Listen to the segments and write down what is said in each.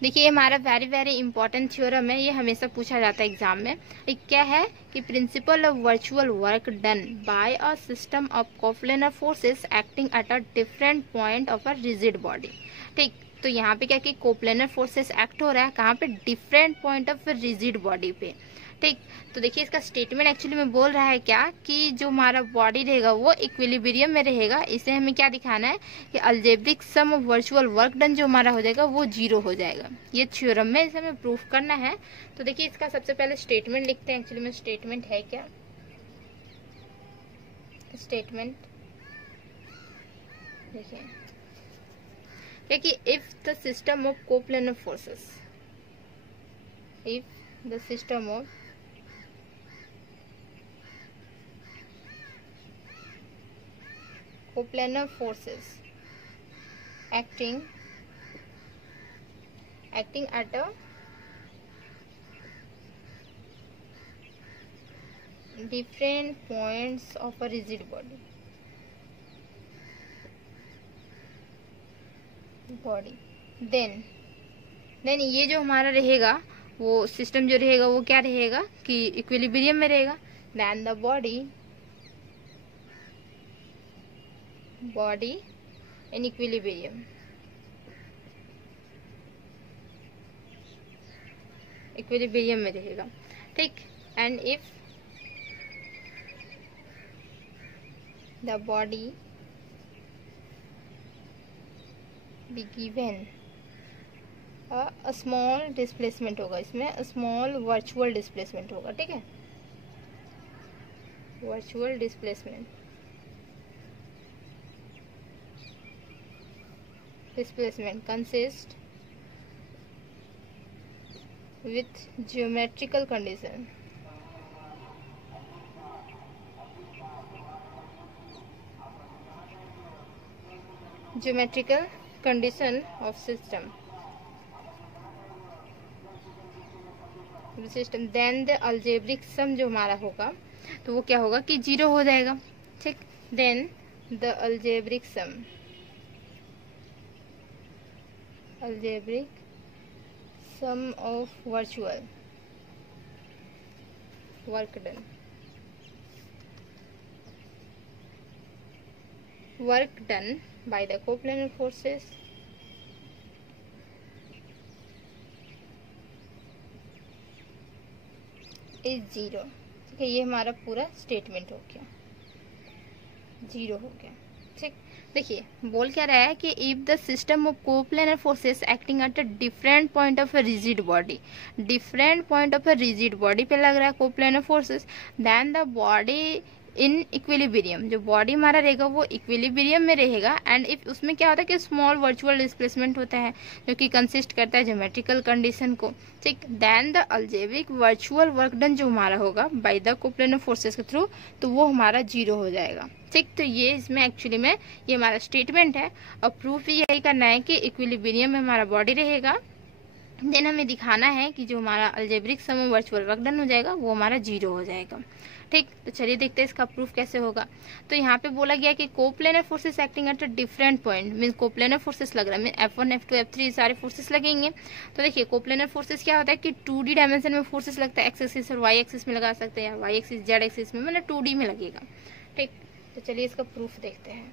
देखिए ये हमारा वेरी वेरी इंपॉर्टेंट थ्योरम है, ये हमेशा पूछा जाता है एग्जाम में। ये क्या है कि principal of virtual work done by a system of coplanar forces acting at a different point of a rigid body. ठीक, तो यहाँ पे क्या कि कोप्लेनर फोर्सेस एक्ट हो रहा है कहाँ पे, different point of rigid body पे। ठीक, तो देखिए इसका स्टेटमेंट एक्चुअली में बोल रहा है क्या कि जो हमारा बॉडी रहेगा वो इक्विलिब्रियम में रहेगा। इसे हमें क्या दिखाना है कि algebraic sum of virtual work done जो हमारा हो जाएगा वो 0 हो जाएगा। ये थ्योरम में इसे हमें प्रूफ करना है। तो देखिए इसका सबसे पहले स्टेटमेंट लिखते हैं। एक्चुअली में स्टेटमेंट है क्या, स्टेटमेंट देखिए क्या कि if the system of coplanar forces, if the system of coplanar forces acting at a different points of a rigid body then ये जो हमारा रहेगा वो सिस्टम जो रहेगा वो क्या रहेगा कि इक्विलिब्रियम में रहेगा। then the body in equilibrium, equilibrium में रहेगा। ठीक, and if the body be given a small displacement होगा, इसमें स्मॉल वर्चुअल डिस्प्लेसमेंट होगा। ठीक है, virtual displacement consists with geometrical condition, geometrical condition of system, then the algebraic sum जो हमारा होगा तो वो क्या होगा कि 0 हो जाएगा। ठीक, then the algebraic sum of virtual work done by the coplanar forces is 0। ठीक है, ये हमारा पूरा स्टेटमेंट हो गया, 0 हो गया। ठीक, देखिए बोल क्या रहा है कि if the system of coplanar forces acting at a different point of a rigid body, different point of a rigid body पे लग रहा है coplanar forces, then the body in equilibrium, जो बॉडी हमारा रहेगा वो इक्विलिब्रियम में रहेगा। एंड इफ उसमें क्या होता है कि स्मॉल वर्चुअल डिस्प्लेसमेंट होता है जो कि कंसिस्ट करता है ज्योमेट्रिकल कंडीशन को। ठीक, then the algebraic virtual work done जो हमारा होगा बाय द कोप्लेनर फोर्सेस के थ्रू, तो वो हमारा 0 हो जाएगा। ठीक, तो ये इसमें एक्चुअली में ये हमारा स्टेटमेंट है और प्रूफ भी यही करना है कि इक्विलिब्रियम में हमारा बॉडी रहेगा। देन हमें दिखाना है कि जो हमारा अलजेब्रिक सम वर्चुअल वर्क डन हो जाएगा वो हमारा 0 हो जाएगा। ठीक, तो चलिए देखते हैं इसका प्रूफ कैसे होगा। तो यहाँ पे बोला गया कि coplanar forces acting at a different point, mean coplanar forces लग रहा है, मीन F1 F2 F3 सारे फोर्सेस लगेंगे। तो देखिए कोप्लेनर फोर्सेस क्या होता है कि 2D डायमेंशन में फोर्सेस लगता है, एक्स एक्सिस और वाई एक्सिस में लगा सकते हैं, वाई एक्सिस जेड एक्सिस में, मतलब 2D में लगेगा। ठीक, तो चलिए इसका प्रूफ देखते हैं।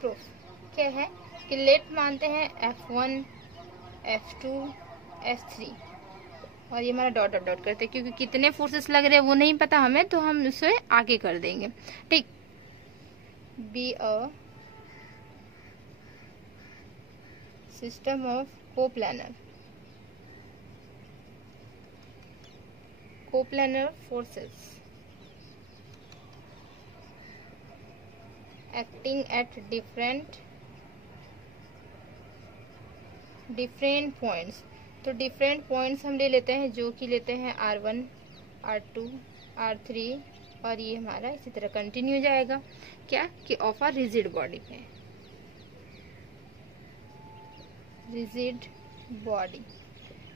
प्रूफ क्या है कि लेट मानते हैं F1 F2 F3 और ये हमारा डॉट डॉट डॉट करते हैं, क्योंकि कितने फोर्सेस लग रहे हैं वो नहीं पता हमें, तो हम उसे आगे कर देंगे। ठीक, be a system of coplanar forces acting at different points. तो डिफरेंट पॉइंट्स हम ले लेते हैं, जो कि लेते हैं R1 R2 R3 और ये हमारा इसी तरह कंटिन्यू जाएगा क्या कि ऑफ अ रिजिड बॉडी पे, रिजिड बॉडी।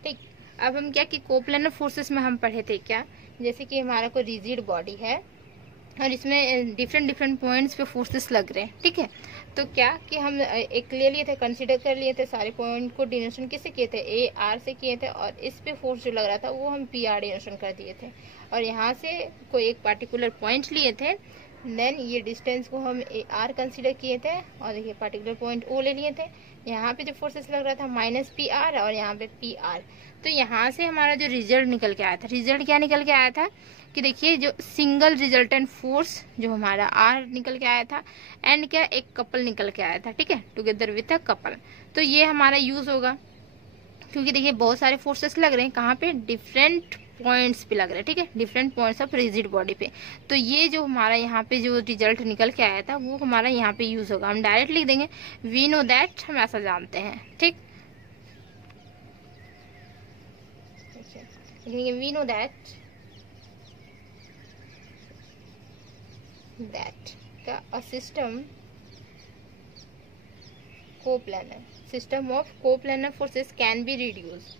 ठीक, अब हम क्या कि कोप्लेनर फोर्सेस में हम पढ़े थे क्या, जैसे कि हमारा कोई रिजिड बॉडी है और इसमें डिफरेंट डिफरेंट पॉइंट्स पे फोर्सेस लग रहे हैं। ठीक है, तो क्या कि हम एक ले लिए थे, कंसीडर कर लिए थे सारे पॉइंट को, डिनोशन किससे किए थे, ए आर से किए थे, और इस पे फोर्स जो लग रहा था वो हम पी आर डिनोशन कर दिए थे, और यहाँ से कोई एक पार्टिकुलर पॉइंट लिए थे, देन ये डिस्टेंस को हम ए आर कंसिडर किए थे, और देखिए पार्टिकुलर पॉइंट ओ ले लिए थे। यहाँ पे जो फोर्सेस लग रहा था माइनस पी आर, और यहाँ पे पी आर। तो यहाँ से हमारा जो रिजल्ट निकल के आया था, रिजल्ट क्या निकल के आया था कि देखिए जो सिंगल रिजल्टेंट फोर्स जो हमारा आर निकल के आया था, एंड क्या एक कपल निकल के आया था। ठीक है, टुगेदर विथ अ कपल। तो ये हमारा यूज होगा, क्योंकि देखिए बहुत सारे फोर्सेस लग रहे हैं, कहाँ पे, डिफरेंट पॉइंट्स पे लग रहे हैं। ठीक है, different points of rigid body पे। तो ये जो हमारा यहाँ पे जो रिजल्ट निकल के आया था वो हमारा यहाँ पे यूज होगा। हम डायरेक्ट लिख देंगे वी नो दैट, हम ऐसा जानते हैं। ठीक, लिखेंगे वी नो दैट का a system coplanar, system of coplanar forces can be reduced.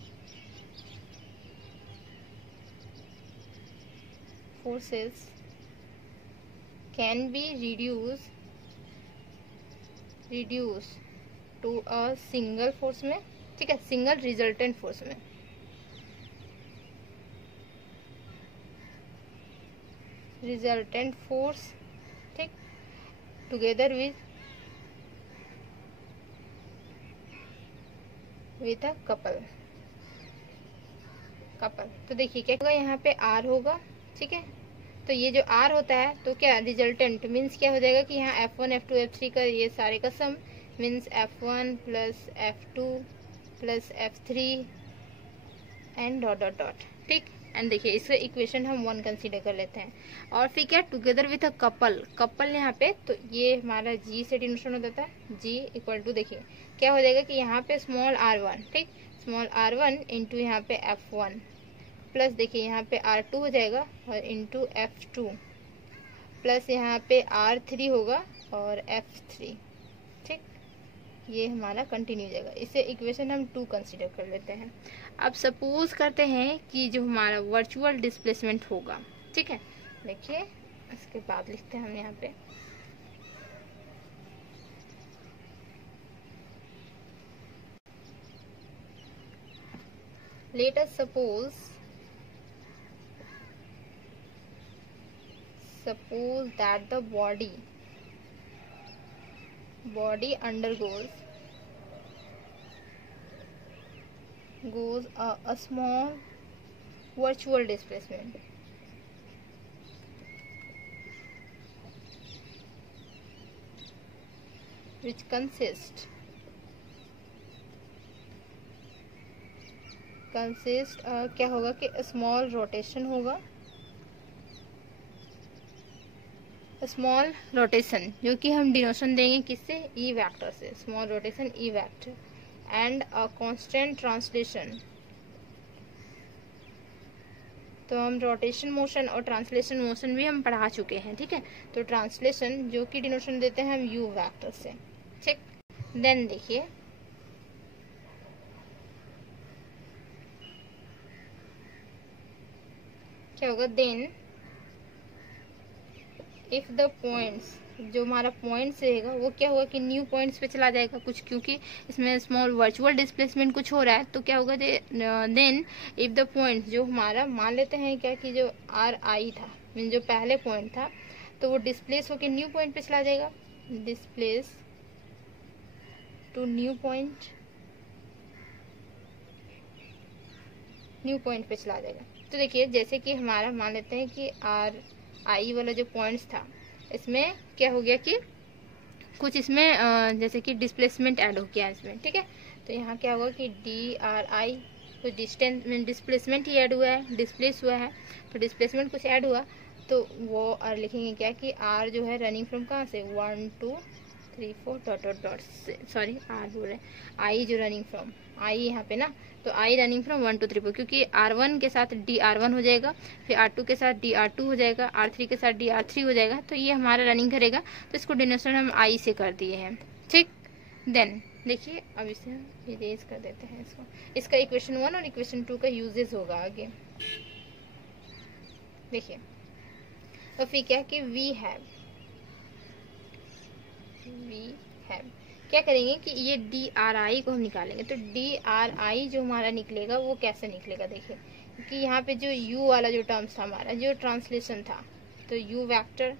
Forces can be reduced to a single force में, ठीक है, सिंगल रिजल्टेंट फोर्स में। रिजल्टेंट फोर्स, ठीक, टुगेदर विथ अ कपल। तो देखिए क्या होगा, यहाँ पे आर होगा। ठीक है, तो ये जो आर होता है तो क्या रिजल्टेंट मीन्स क्या हो जाएगा कि यहाँ F1 F2 F3 का ये सारे का sum means F1 plus F2 plus F3 and dot dot dot. ठीक, एंड देखिए इसका इक्वेशन हम 1 कंसीडर कर लेते हैं, और फिर क्या टुगेदर विथ अ कपल यहाँ पे, तो ये हमारा G से डिनोशन हो जाता है, G इक्वल टू देखिए क्या हो जाएगा कि यहाँ पे स्मॉल r1, ठीक, स्मॉल r1 इंटू यहाँ पे F1 प्लस देखिए यहाँ पे R2 हो जाएगा और इंटू F2 प्लस यहाँ पे R3 होगा और F3। ठीक, ये हमारा कंटिन्यू जाएगा। इसे इक्वेशन हम 2 कंसीडर कर लेते हैं। अब सपोज करते हैं कि जो हमारा वर्चुअल डिस्प्लेसमेंट होगा, ठीक है, देखिए इसके बाद लिखते हैं हम यहाँ पे let us suppose that the body undergoes a small virtual displacement which consists क्या होगा कि स्मॉल रोटेशन होगा, स्मॉल रोटेशन जो कि हम डिनोशन देंगे किससे, ई वेक्टर से, small rotation E vector, and a constant translation. तो हम रोटेशन मोशन और ट्रांसलेशन मोशन भी हम पढ़ा चुके हैं। ठीक है, तो ट्रांसलेशन जो कि डिनोशन देते हैं हम यू वेक्टर से। ठीक, देन देखिए क्या होगा, देन इफ द पॉइंट्स, जो हमारा पॉइंट्स रहेगा वो क्या होगा कि न्यू पॉइंट्स पे चला जाएगा कुछ, क्योंकि इसमें स्मॉल वर्चुअल डिस्प्लेसमेंट कुछ हो रहा है। तो क्या होगा, देन इफ द पॉइंट्स, जो हमारा मान लेते हैं क्या कि जो आर आई था मीन जो पहले पॉइंट था, तो वो डिस्प्लेस होकर न्यू पॉइंट पे चला जाएगा, डिस्प्लेस टू न्यू पॉइंट पे चला जाएगा। तो देखिए जैसे कि हमारा मान लेते हैं कि आर आई वाला जो पॉइंट्स था, इसमें क्या हो गया कि कुछ इसमें जैसे कि डिस्प्लेसमेंट ऐड हो गया इसमें। ठीक है, तो यहाँ क्या होगा कि डी आर आई कुछ डिस्टेंस डिस्प्लेसमेंट ही ऐड हुआ है, डिस्प्लेस हुआ है, तो डिस्प्लेसमेंट कुछ ऐड हुआ, तो वो और लिखेंगे क्या कि आर जो है रनिंग फ्रॉम कहाँ से 1 2 3 4 डॉट डॉट डॉट से, सॉरी आर बोल रहे, आई जो रनिंग फ्रॉम, आई यहाँ पे ना, तो आई रनिंग फ्रॉम 1 2 3 4, क्योंकि R1 के साथ DR1 हो जाएगा, फिर R2 के साथ DR2 हो जाएगा, R3 के साथ DR3 हो जाएगा, तो ये हमारा रनिंग करेगा। तो इसको डिनोशन हम आई से कर दिए हैं। ठीक, देन देखिए अब इसे हम इरेज कर देते हैं इसको। इसका इक्वेशन 1 और इक्वेशन 2 का यूजेस होगा आगे। देखिए तो फिर क्या कि वी हैव क्या करेंगे कि ये डी आर आई को हम निकालेंगे। तो डी आर आई जो हमारा निकलेगा वो कैसे निकलेगा, देखिए क्योंकि यहाँ पे जो u वाला जो टर्म्स था हमारा जो ट्रांसलेशन था, तो u वेक्टर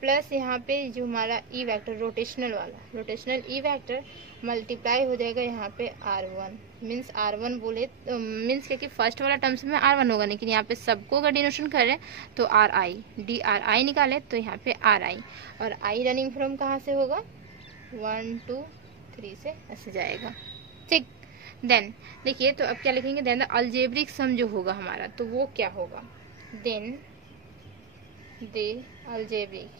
प्लस यहाँ पे जो हमारा e vector rotational e vector multiply हो जाएगा यहाँ पे r1 मीन्स r1 बोले तो मीन्स क्या कि फर्स्ट वाला टर्म्स में r1 होगा, लेकिन यहाँ पे सबको अगर डिनोशन कर रहे हैं तो डी आर आई निकाले तो यहाँ पे ri और i रनिंग फ्रॉम कहाँ से होगा 1 2 3 से ऐसे जाएगा। ठीक, देन देखिए तो अब क्या लिखेंगे, देन अलजेब्रिक सम जो होगा हमारा तो वो क्या होगा, then they algebraic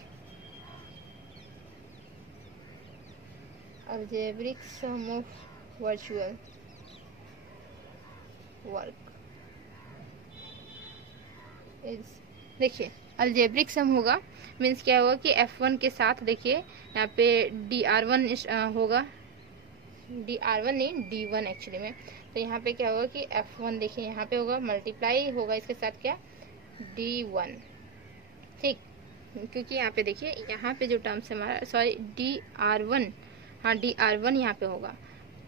sum of virtual work is, देखिए अलजेब्रिक सम होगा मीन्स क्या होगा कि F1 के साथ देखिए यहाँ पे DR1 होगा, DR1 नहीं D1 एक्चुअली में। तो यहाँ पे क्या होगा कि F1 देखिए यहाँ पे होगा मल्टीप्लाई होगा इसके साथ क्या D1। ठीक, क्योंकि यहाँ पे देखिए यहाँ पे जो टर्म्स हमारा सॉरी DR1, हाँ DR1 यहाँ पे होगा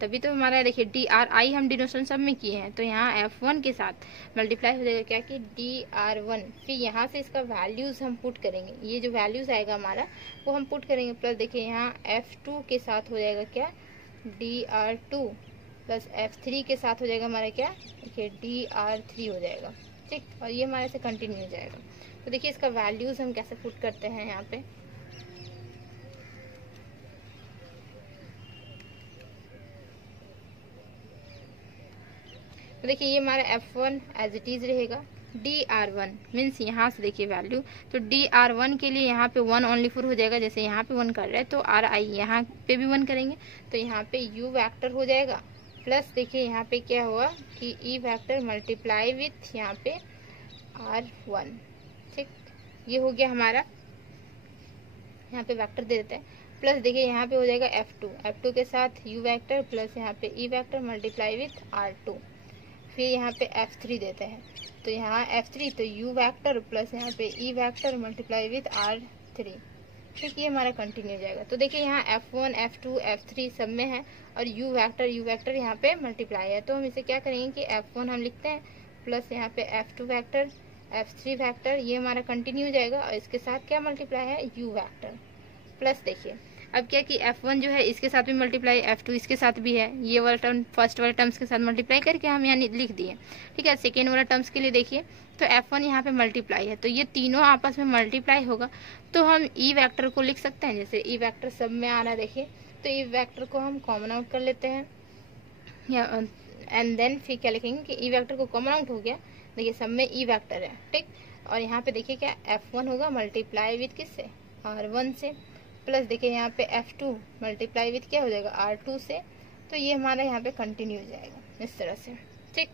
तभी तो हमारा देखिए DRI हम डिनोशन सब में किए हैं, तो यहाँ F1 के साथ मल्टीप्लाई हो जाएगा क्या कि DR1। फिर यहाँ से इसका वैल्यूज हम पुट करेंगे, ये जो वैल्यूज आएगा हमारा वो हम पुट करेंगे, प्लस देखिए यहाँ F2 के साथ हो जाएगा क्या DR2 प्लस F3 के साथ हो जाएगा हमारा क्या देखिए DR3 हो जाएगा। ठीक, और ये हमारे से कंटिन्यू हो जाएगा। तो देखिए इसका वैल्यूज हम कैसे पुट करते हैं यहाँ पे, तो देखिए ये हमारा F1 एज इट इज रहेगा, DR1 मीन्स यहाँ से देखिए वैल्यू, तो DR1 के लिए यहाँ पे 1 ओनली 4 हो जाएगा, जैसे यहाँ पे 1 कर रहे हैं तो RI यहाँ पे भी 1 करेंगे तो यहाँ पे U वेक्टर हो जाएगा, प्लस देखिए यहाँ पे क्या हुआ कि E वेक्टर मल्टीप्लाई विथ यहाँ पे R1। ठीक, ये हो गया हमारा, यहाँ पे वेक्टर दे देते हैं, प्लस देखिए यहाँ पे हो जाएगा F2 के साथ U वेक्टर प्लस यहाँ पे E vector multiply with R2, फिर यहाँ पे F3 देते हैं तो यहाँ F3 तो U वेक्टर प्लस यहाँ पे E vector multiply with R3। ठीक, ये हमारा कंटिन्यू हो जाएगा। तो देखिए यहाँ F1 F2 F3 सब में है और U वेक्टर यहाँ पे मल्टीप्लाई है, तो हम इसे क्या करेंगे कि F1 हम लिखते हैं प्लस यहाँ पे F2 वेक्टर F3 वेक्टर, ये हमारा कंटिन्यू हो जाएगा और इसके साथ क्या मल्टीप्लाई है U वेक्टर, प्लस देखिए अब क्या कि F1 जो है इसके साथ भी मल्टीप्लाई, F2 इसके साथ भी है, ये वाला टर्म फर्स्ट वाले टर्म्स के साथ मल्टीप्लाई करके हम यहाँ लिख दिए। ठीक है, सेकेंड वाला टर्म्स के लिए देखिए तो F1 यहाँ पे मल्टीप्लाई है तो ये तीनों आपस में मल्टीप्लाई होगा, तो हम E वेक्टर को लिख सकते हैं, जैसे E वेक्टर सब में आ रहा है देखिए तो E वेक्टर को हम कॉमन आउट कर लेते हैं एंड देन फिर क्या लिखेंगे कि E वेक्टर को कॉमन आउट हो गया, देखिए सब में E वेक्टर है। ठीक, और यहाँ पे देखिए क्या F1 होगा मल्टीप्लाई विथ किससे R1 से, प्लस देखिए यहाँ पे F2 मल्टीप्लाई विथ क्या हो जाएगा R2 से, तो ये हमारा यहाँ पे कंटिन्यू हो जाएगा इस तरह से। ठीक,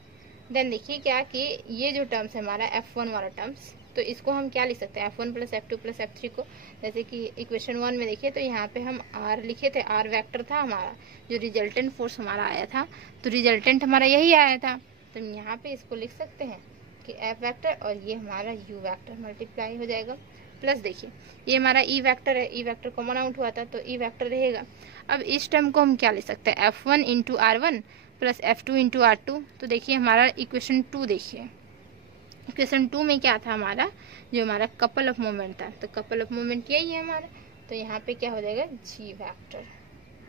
देन देखिए क्या कि ये जो टर्म्स है हमारा F1 वाला टर्म्स, तो इसको हम क्या लिख सकते हैं F1 plus F2 plus F3 को, जैसे कि इक्वेशन 1 में देखिए तो यहाँ पे हम R लिखे थे, R वेक्टर था हमारा जो रिजल्टेंट फोर्स हमारा आया था, तो रिजल्टेंट हमारा यही आया था, तो यहाँ पे इसको लिख सकते हैं कि F वेक्टर और ये हमारा U वेक्टर मल्टीप्लाई हो जाएगा, प्लस देखिए ये हमारा E वेक्टर है, E वेक्टर कॉमन आउट हुआ था तो E वेक्टर रहेगा। अब इस टर्म को हम क्या ले सकते हैं F1 into R1 plus F2 into R2, तो देखिए हमारा इक्वेशन 2 देखिए, इक्वेशन 2 में क्या था हमारा जो हमारा कपल ऑफ मोमेंट था, तो कपल ऑफ मोमेंट यही है हमारा, तो यहाँ पे क्या हो जाएगा G वेक्टर।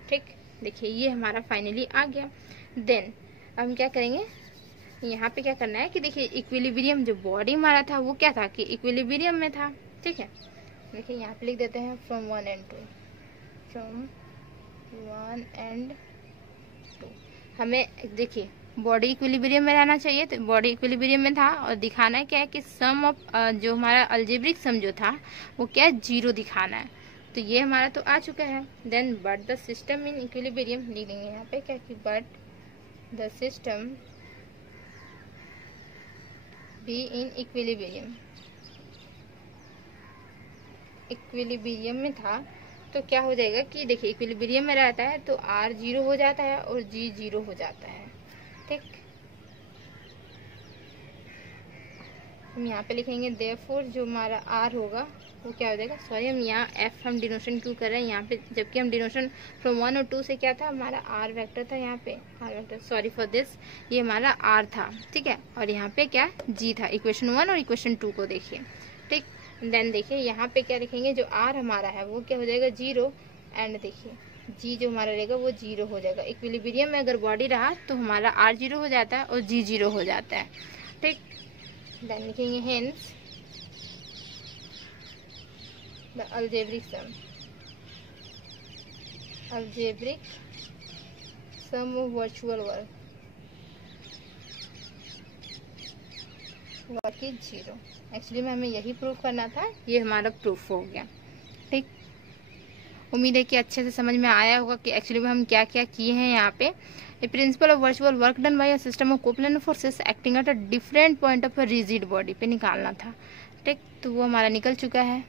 ठीक, देखिए ये हमारा फाइनली आ गया। देन अब हम क्या करेंगे, यहाँ पे क्या करना है कि देखिए इक्विलिब्रियम जो बॉडी हमारा था वो क्या था कि इक्विलिब्रियम में था। ठीक है, देखिए यहाँ पे लिख देते हैं फ्रॉम 1 एंड 2, हमें देखिए बॉडी इक्विलिब्रियम में रहना चाहिए, तो बॉडी इक्विलिब्रियम में था और दिखाना है क्या है कि सम ऑफ जो हमारा अलजेब्रिक सम जो था वो क्या है 0 दिखाना है, तो ये हमारा तो आ चुका है। Then but the system in equilibrium लिख देंगे यहाँ पे क्या कि but the system be in equilibrium में था तो क्या हो जाएगा कि देखिए इक्विलिब्रियम में रहता है तो R 0 हो जाता है और G 0 हो जाता है। ठीक, हम यहाँ पे लिखेंगे देयरफॉर जो हमारा R होगा वो क्या हो जाएगा, सॉरी हम यहाँ F हम डिनोशन क्यों कर रहे हैं यहाँ पे, जबकि हम डिनोशन फ्रॉम 1 और 2 से क्या था, हमारा R वेक्टर था यहाँ पे, R vector, sorry for this, ये हमारा R था। ठीक है, और यहाँ पे क्या G था, इक्वेशन 1 और इक्वेशन 2 को देखिए। ठीक, देन देखिए यहाँ पे क्या लिखेंगे, जो R हमारा है वो क्या हो जाएगा 0, एंड देखिए G जो हमारा रहेगा वो 0 हो जाएगा। इक्विलिब्रियम में अगर बॉडी रहा तो हमारा R 0 हो जाता है और G 0 हो जाता है। ठीक, देन लिखेंगे hence the algebraic sum of virtual work is 0। Actually में हमें यही प्रूफ करना था, ये हमारा प्रूफ हो गया। ठीक, उम्मीद है कि अच्छे से समझ में आया होगा कि एक्चुअली में हम क्या क्या किए हैं यहाँ पे। A principle of virtual work done by a system of coplanar forces acting at a different point of a rigid body पे निकालना था। ठीक, तो वो हमारा निकल चुका है।